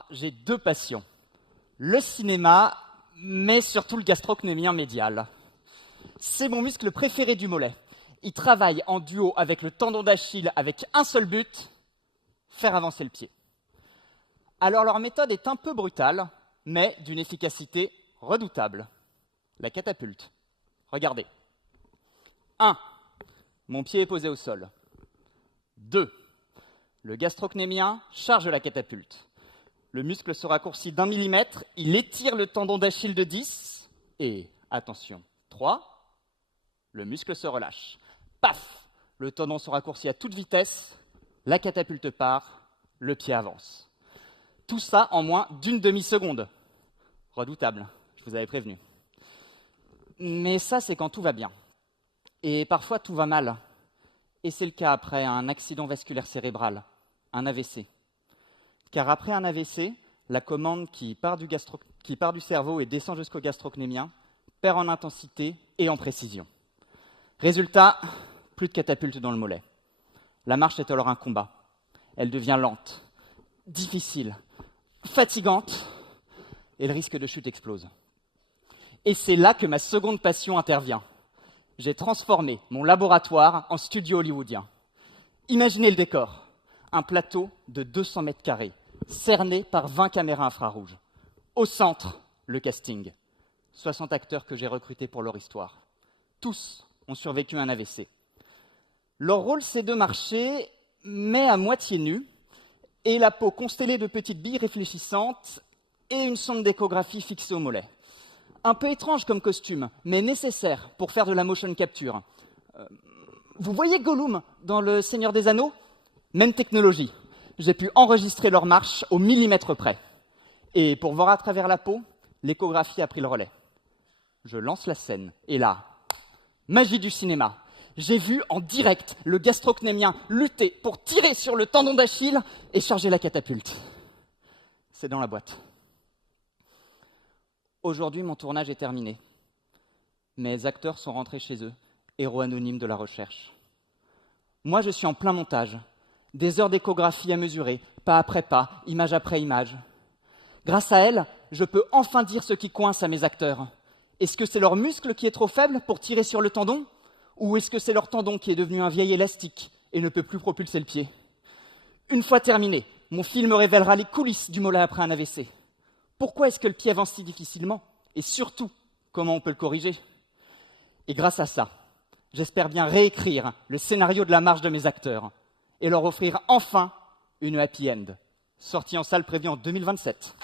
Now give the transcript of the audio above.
Moi, j'ai deux passions. Le cinéma, mais surtout le gastrocnémien médial. C'est mon muscle préféré du mollet. Il travaille en duo avec le tendon d'Achille avec un seul but, faire avancer le pied. Alors leur méthode est un peu brutale, mais d'une efficacité redoutable. La catapulte. Regardez. 1. Mon pied est posé au sol. 2. Le gastrocnémien charge la catapulte. Le muscle se raccourcit d'1 millimètre, il étire le tendon d'Achille de 10, et, attention, 3, le muscle se relâche. Paf! Le tendon se raccourcit à toute vitesse, la catapulte part, le pied avance. Tout ça en moins d'une demi-seconde. Redoutable, je vous avais prévenu. Mais ça, c'est quand tout va bien. Et parfois, tout va mal. Et c'est le cas après un accident vasculaire cérébral, un AVC. Car après un AVC, la commande qui part du cerveau et descend jusqu'au gastrocnémien perd en intensité et en précision. Résultat, plus de catapulte dans le mollet. La marche est alors un combat. Elle devient lente, difficile, fatigante, et le risque de chute explose. Et c'est là que ma seconde passion intervient. J'ai transformé mon laboratoire en studio hollywoodien. Imaginez le décor. Un plateau de 200 mètres carrés, cerné par 20 caméras infrarouges. Au centre, le casting. 60 acteurs que j'ai recrutés pour leur histoire. Tous ont survécu à un AVC. Leur rôle, c'est de marcher, mais à moitié nus, et la peau constellée de petites billes réfléchissantes et une sonde d'échographie fixée au mollet. Un peu étrange comme costume, mais nécessaire pour faire de la motion capture. Vous voyez Gollum dans Le Seigneur des Anneaux ? Même technologie. J'ai pu enregistrer leur marche au millimètre près. Et pour voir à travers la peau, l'échographie a pris le relais. Je lance la scène, et là, magie du cinéma. J'ai vu en direct le gastrocnémien lutter pour tirer sur le tendon d'Achille et charger la catapulte. C'est dans la boîte. Aujourd'hui, mon tournage est terminé. Mes acteurs sont rentrés chez eux, héros anonymes de la recherche. Moi, je suis en plein montage. Des heures d'échographie à mesurer, pas après pas, image après image. Grâce à elles, je peux enfin dire ce qui coince à mes acteurs. Est-ce que c'est leur muscle qui est trop faible pour tirer sur le tendon ? Ou est-ce que c'est leur tendon qui est devenu un vieil élastique et ne peut plus propulser le pied ? Une fois terminé, mon film révélera les coulisses du mollet après un AVC. Pourquoi est-ce que le pied avance si difficilement ? Et surtout, comment on peut le corriger ? Et grâce à ça, j'espère bien réécrire le scénario de la marche de mes acteurs et leur offrir enfin une happy end, sortie en salle prévue en 2027.